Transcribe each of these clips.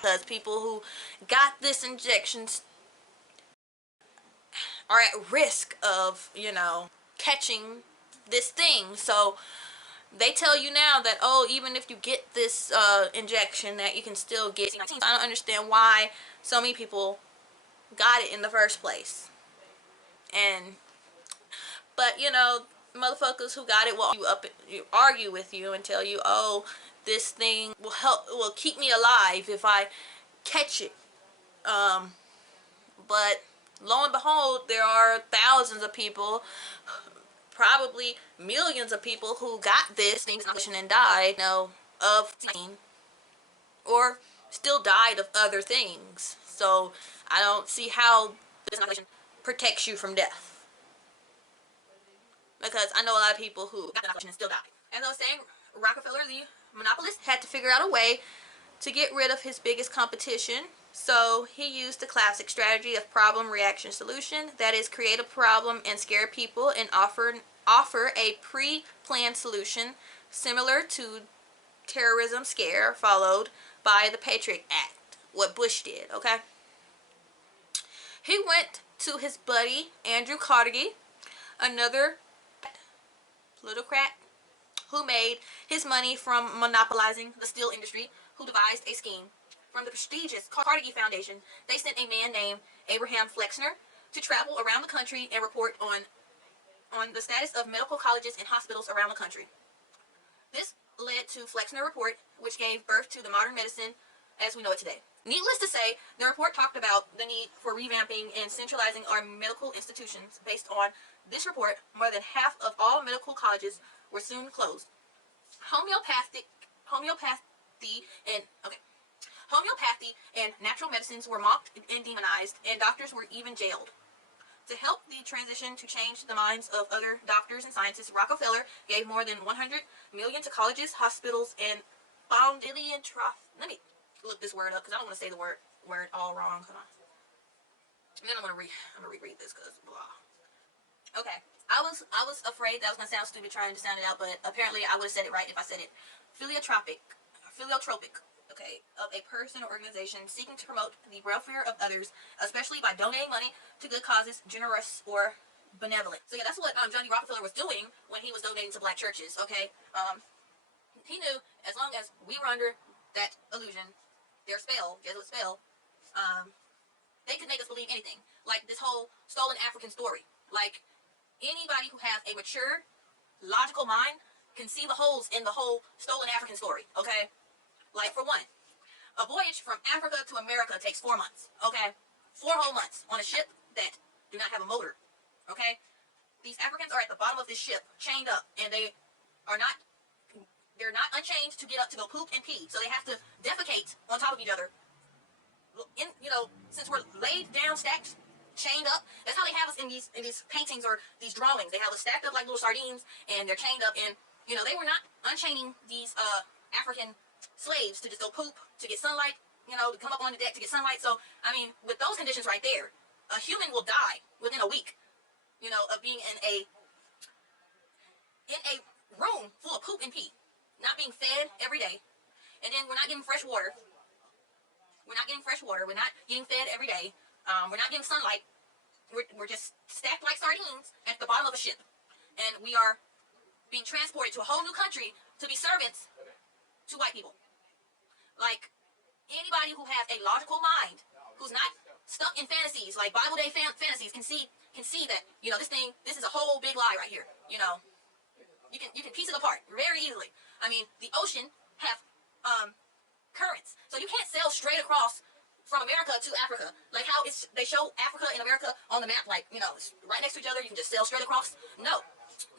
Because people who got this injections are at risk of, catching this thing. So they tell you now that, oh, even if you get this injection, that you can still get COVID-19. I don't understand why so many people got it in the first place. But motherfuckers who got it will argue with you and tell you, oh, this thing will keep me alive if I catch it. But lo and behold, there are thousands of people, probably millions of people, who got this thing and died, of COVID-19, or still died of other things. So I don't see how this inoculation protects you from death. Because I know a lot of people who got the inoculation and still died. As I was saying, Rockefeller, the monopolist, had to figure out a way to get rid of his biggest competition. So he used the classic strategy of problem, reaction, solution. That is, create a problem and scare people and offer a pre-planned solution, similar to terrorism scare, followed by the Patriot Act, what Bush did, okay? He went to his buddy Andrew Carnegie, another plutocrat who made his money from monopolizing the steel industry, who devised a scheme. From the prestigious Carnegie Foundation, they sent a man named Abraham Flexner to travel around the country and report on the status of medical colleges and hospitals around the country. This led to Flexner Report, which gave birth to the modern medicine as we know it today. Needless to say, the report talked about the need for revamping and centralizing our medical institutions. Based on this report, more than half of all medical colleges were soon closed. Homeopathy and natural medicines were mocked and demonized, and doctors were even jailed. To help the transition to change the minds of other doctors and scientists, Rockefeller gave more than $100 million to colleges, hospitals, and founded let me look this word up because I don't want to say the word all wrong. Hold on. And then I'm gonna reread this because blah. Okay, I was afraid that I was gonna sound stupid trying to sound it out, but apparently I would have said it right if I said it. Philanthropic. Okay, of a person or organization seeking to promote the welfare of others, especially by donating money to good causes, generous or benevolent. So yeah, that's what Johnny Rockefeller was doing when he was donating to black churches. Okay, he knew as long as we were under that illusion, their spell, Jesuit spell, they could make us believe anything. Like this whole stolen African story. Like anybody who has a mature, logical mind can see the holes in the whole stolen African story. Okay. Like, for one, a voyage from Africa to America takes 4 months, okay? 4 whole months on a ship that do not have a motor, okay? These Africans are at the bottom of this ship, chained up, and they're not unchained to get up to go poop and pee, so they have to defecate on top of each other. Since we're laid down, stacked, chained up, that's how they have us in these paintings or these drawings. They have us stacked up like little sardines, and they're chained up, and, they were not unchaining these African slaves to just go poop, to get sunlight, to come up on the deck to get sunlight. So, I mean, with those conditions right there, a human will die within a week, of being in a room full of poop and pee, not being fed every day, and then we're not getting fresh water. We're not getting fed every day. We're not getting sunlight. We're just stacked like sardines at the bottom of a ship, and we are being transported to a whole new country to be servants to white people. Like, anybody who has a logical mind, who's not stuck in fantasies, like Bible Day fantasies, can see that, this is a whole big lie right here. You can piece it apart very easily. I mean, the ocean have currents, so you can't sail straight across from America to Africa. Like how they show Africa and America on the map, like, it's right next to each other, you can just sail straight across. No.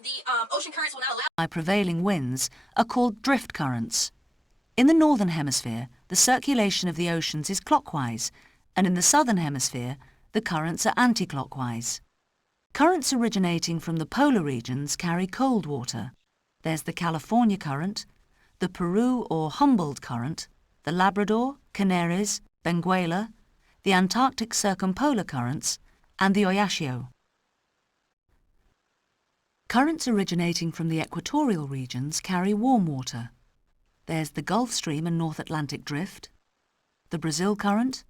The ocean currents will not allow. By prevailing winds are called drift currents. In the northern hemisphere, the circulation of the oceans is clockwise, and in the southern hemisphere, the currents are anti-clockwise. Currents originating from the polar regions carry cold water. There's the California current, the Peru or Humboldt current, the Labrador, Canaries, Benguela, the Antarctic circumpolar currents, and the Oyashio. Currents originating from the equatorial regions carry warm water. There's the Gulf Stream and North Atlantic Drift, the Brazil Current,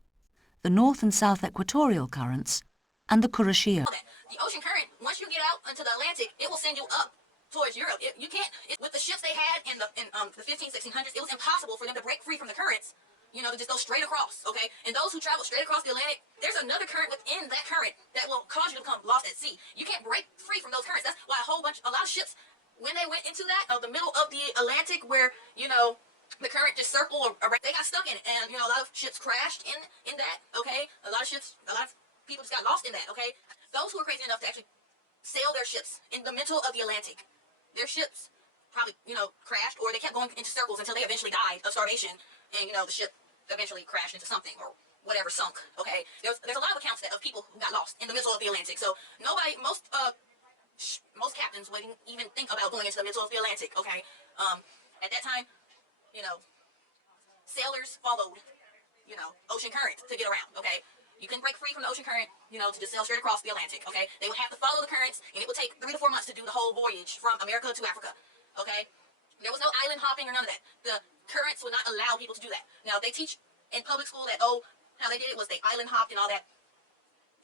the North and South Equatorial Currents, and the Kuroshio. The ocean current, once you get out into the Atlantic, it will send you up towards Europe. You can't, with the ships they had in the 15, 1600s, it was impossible for them to break free from the currents, you know, to just go straight across, okay? And those who travel straight across the Atlantic, there's another current within that current that will cause you to become lost at sea. You can't break free from those currents. That's why a lot of ships, when they went into that, the middle of the Atlantic where, you know, the current just circled around, they got stuck in it. And, you know, a lot of ships crashed in that, okay? A lot of people just got lost in that, okay? Those who are crazy enough to actually sail their ships in the middle of the Atlantic, their ships probably, you know, crashed, or they kept going into circles until they eventually died of starvation, and, you know, the ship eventually crashed into something, or whatever, sunk, okay? There's a lot of accounts of people who got lost in the middle of the Atlantic, so most captains wouldn't even think about going into the middle of the Atlantic, okay? At that time, you know, sailors followed, you know, ocean current to get around, okay? You couldn't break free from the ocean current, you know, to just sail straight across the Atlantic, okay? They would have to follow the currents, and it would take 3 to 4 months to do the whole voyage from America to Africa, okay? There was no island hopping or none of that. The currents would not allow people to do that. Now, they teach in public school that, oh, how they did it was they island hopped and all that.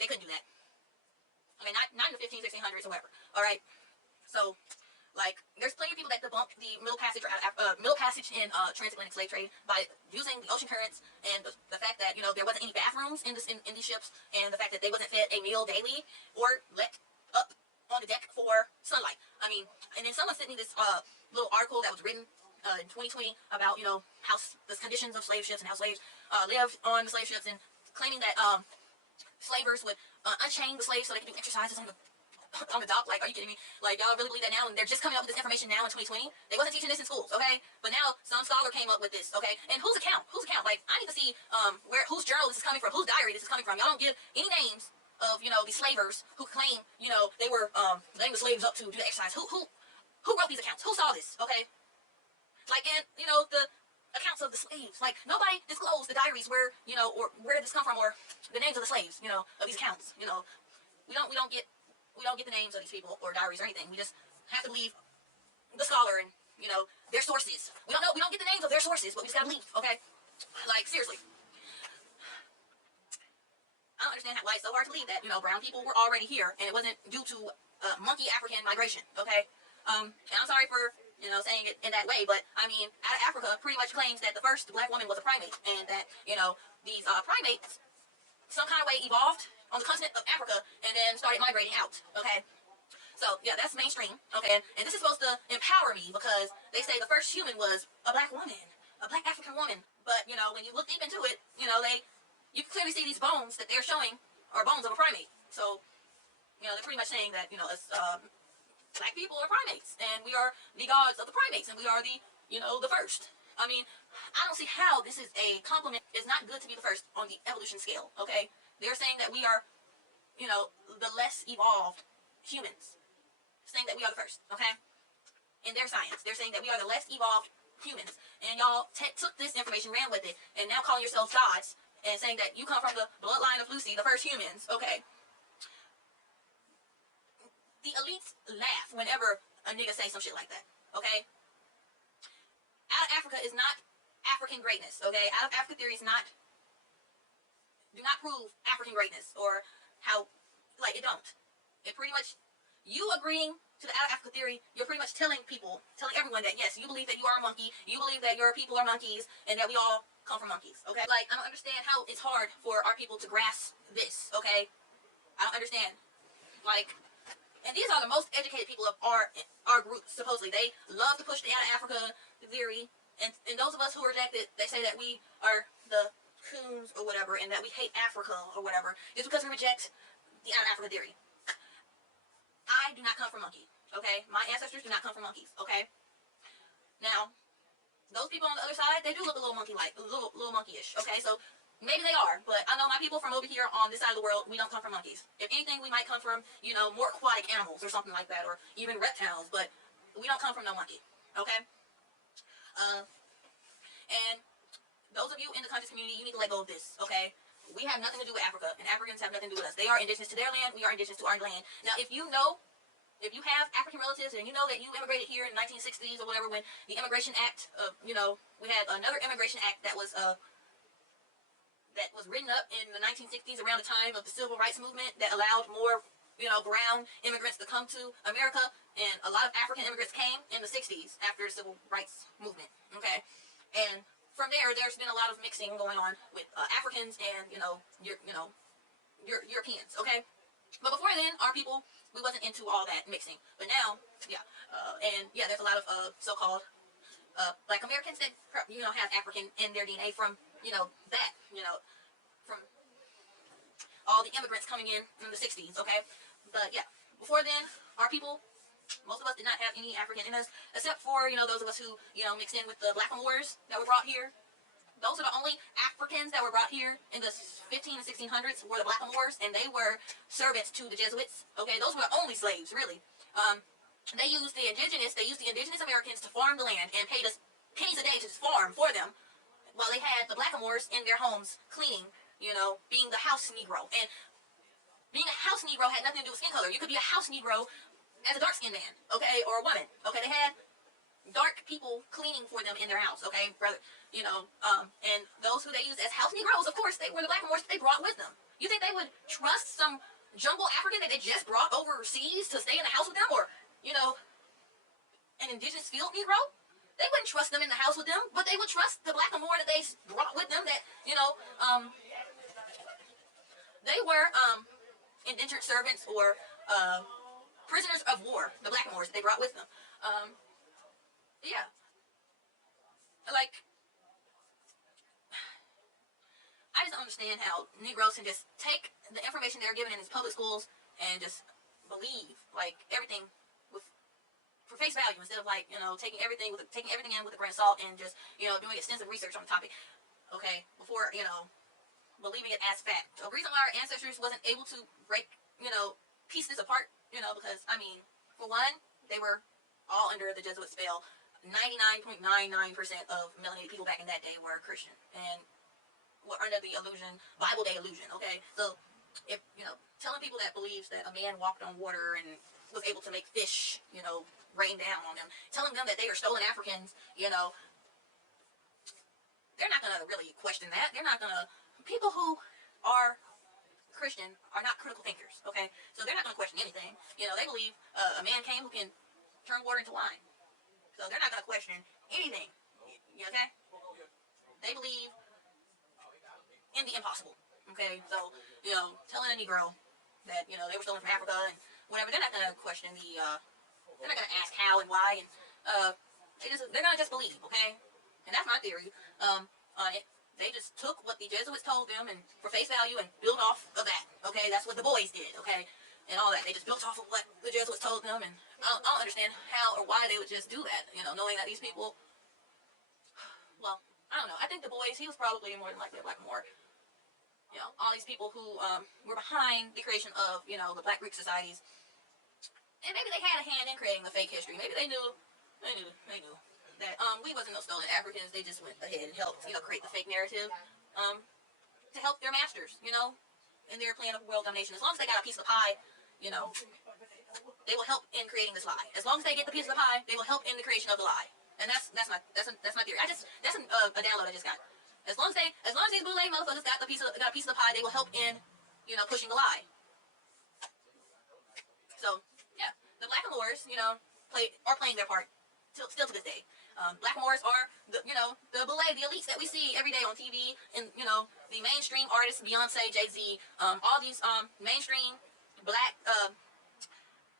They couldn't do that. Okay, not in the 15, 1600s or whatever, all right? So, like, there's plenty of people that debunk the middle passage in transatlantic slave trade by using the ocean currents and the fact that, you know, there wasn't any bathrooms in these ships, and the fact that they wasn't fed a meal daily or let up on the deck for sunlight. I mean, and then someone sent me this little article that was written in 2020 about, you know, how the conditions of slave ships and how slaves lived on the slave ships, and claiming that slavers would unchain the slaves so they could do exercises on the dock. Like, are you kidding me? Like, y'all really believe that now? And they're just coming up with this information now in 2020. They wasn't teaching this in schools, okay? But now some scholar came up with this, okay? And whose account? Like, I need to see whose journal this is coming from, whose diary this is coming from. Y'all don't give any names of, you know, these slavers who claim, you know, they were laying the slaves up to do the exercise. Who wrote these accounts? Who saw this, okay? Like, and, you know, the accounts of the slaves. Like, nobody disclosed the diaries where, you know, or where did this come from, or the names of the slaves, you know, of these accounts. You know, we don't get the names of these people or diaries or anything. We just have to believe the scholar and, you know, their sources. We don't get the names of their sources, but we just gotta believe, okay? Like, seriously. I don't understand why it's so hard to believe that, you know, brown people were already here, and it wasn't due to monkey African migration, okay? And I'm sorry for, you know, saying it in that way, but, I mean, out of Africa pretty much claims that the first black woman was a primate, and that, you know, these primates some kind of way evolved on the continent of Africa and then started migrating out, okay? So, yeah, that's mainstream, okay? And this is supposed to empower me because they say the first human was a black woman, a black African woman. But, you know, when you look deep into it, you know, you can clearly see these bones that they're showing are bones of a primate. So, you know, they're pretty much saying that, you know, us, black people are primates, and we are the gods of the primates, and we are the, you know, the first. I mean, I don't see how this is a compliment. It's not good to be the first on the evolution scale, okay? They're saying that we are, you know, the less evolved humans. Saying that we are the first, okay? In their science, they're saying that we are the less evolved humans. And y'all took this information, ran with it, and now calling yourselves gods, and saying that you come from the bloodline of Lucy, the first humans, okay? The elites laugh whenever a nigga say some shit like that, okay? Out of Africa is not African greatness, okay? Out of Africa theory is not, do not prove African greatness, or how, like, it don't. It pretty much, you agreeing to the out of Africa theory, you're pretty much telling everyone that, yes, you believe that you are a monkey, you believe that your people are monkeys, and that we all come from monkeys, okay? Like, I don't understand how it's hard for our people to grasp this, okay? I don't understand. Like, and these are the most educated people of our group, supposedly. They love to push the out of Africa theory, and those of us who reject it, they say that we are the coons or whatever, and that we hate Africa or whatever, is because we reject the out of Africa theory. I do not come from monkeys, okay? My ancestors do not come from monkeys, okay? Now, those people on the other side, they do look a little monkey-like, a little monkey-ish, okay? So, maybe they are, but I know my people from over here on this side of the world, we don't come from monkeys. If anything, we might come from, you know, more aquatic animals or something like that, or even reptiles, but we don't come from no monkey, okay? And those of you in the conscious community, you need to let go of this, okay? We have nothing to do with Africa, and Africans have nothing to do with us. They are indigenous to their land, we are indigenous to our land. Now, if you have African relatives, and you know that you immigrated here in the 1960s or whatever, when the Immigration Act, you know, we had another Immigration Act that was that was written up in the 1960s around the time of the civil rights movement that allowed more, brown immigrants to come to America, and a lot of African immigrants came in the 60s after the civil rights movement. Okay, and from there's been a lot of mixing going on with Africans and Europeans. Okay, but before then, our people, we wasn't into all that mixing. But now, yeah, there's a lot of so-called Black Americans that have African in their DNA from that from all the immigrants coming in the 60s. Okay, but yeah, before then, our people, most of us did not have any African in us, except for those of us who mixed in with the Blackamoors that were brought here. Those are the only Africans that were brought here in the 15 and 1600s were the Blackamoors, and they were servants to the Jesuits. Okay, those were the only slaves, really. They used the indigenous Americans to farm the land and paid us pennies a day to just farm for them, while they had the Blackamoors in their homes cleaning, being the house Negro. And being a house Negro had nothing to do with skin color. You could be a house Negro as a dark-skinned man, okay, or a woman. Okay, they had dark people cleaning for them in their house, okay, brother, and those who they used as house Negroes, of course, they were the Blackamoors they brought with them. You think they would trust some jungle African that they just brought overseas to stay in the house with them, or, an indigenous field Negro? They wouldn't trust them in the house with them, but they would trust the Blackamoor that they brought with them that, they were, indentured servants or, prisoners of war, the Blackamoors that they brought with them. Yeah. Like, I just don't understand how Negroes can just take the information they're given in these public schools and just believe, like, everything for face value, instead of, like, taking everything in with a grain of salt and just, doing extensive research on the topic, okay, before, believing it as fact. The reason why our ancestors wasn't able to break, piece this apart, because, I mean, for one, they were all under the Jesuit spell. 99.99% of melanated people back in that day were Christian and were under the illusion, Bible Day illusion, okay? So, if, telling people that believes that a man walked on water and was able to make fish, rain down on them, telling them that they are stolen Africans, they're not going to really question that. They're not going to, people who are Christian are not critical thinkers, okay? So they're not going to question anything. They believe a man came who can turn water into wine. So they're not going to question anything, okay? They believe in the impossible, okay? So, telling a Negro that, they were stolen from Africa and whatever, they're not going to question they're not going to ask how and why, and they're going to just believe, okay? And that's my theory on it. They just took what the Jesuits told them and for face value and built off of that, okay? That's what the boys did, okay? And all that. They just built off of what the Jesuits told them, and I don't understand how or why they would just do that, knowing that these people, well, I don't know. I think the boys, he was probably more than likely a Blackamoor. All these people who were behind the creation of, the Black Greek societies, and maybe they had a hand in creating the fake history. Maybe they knew that we wasn't no stolen Africans. They just went ahead and helped, create the fake narrative to help their masters, in their plan of world domination. As long as they got a piece of the pie, they will help in creating this lie. As long as they get the piece of the pie, they will help in the creation of the lie. And that's my theory. That's a download I just got. As long as these bootleg motherfuckers got a piece of the pie, they will help in, pushing the lie. So yeah, the Blackamoors, are playing their part still to this day. Blackamoors are the elites that we see every day on TV, and the mainstream artists, Beyonce, Jay-Z, all these mainstream black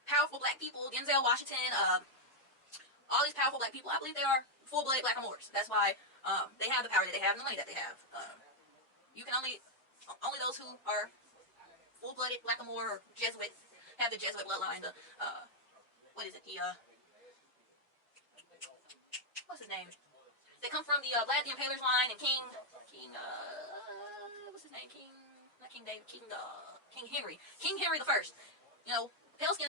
powerful black people, Denzel Washington, all these powerful black people, I believe they are full-blooded Blackamoors. That's why they have the power that they have and the money that they have. You can only those who are full-blooded Blackamoor or Jesuit have the Jesuit bloodline. What is it? What's his name? They come from the Vlad the Impaler's line and King, what's his name? King Henry. King Henry the First. Pale skin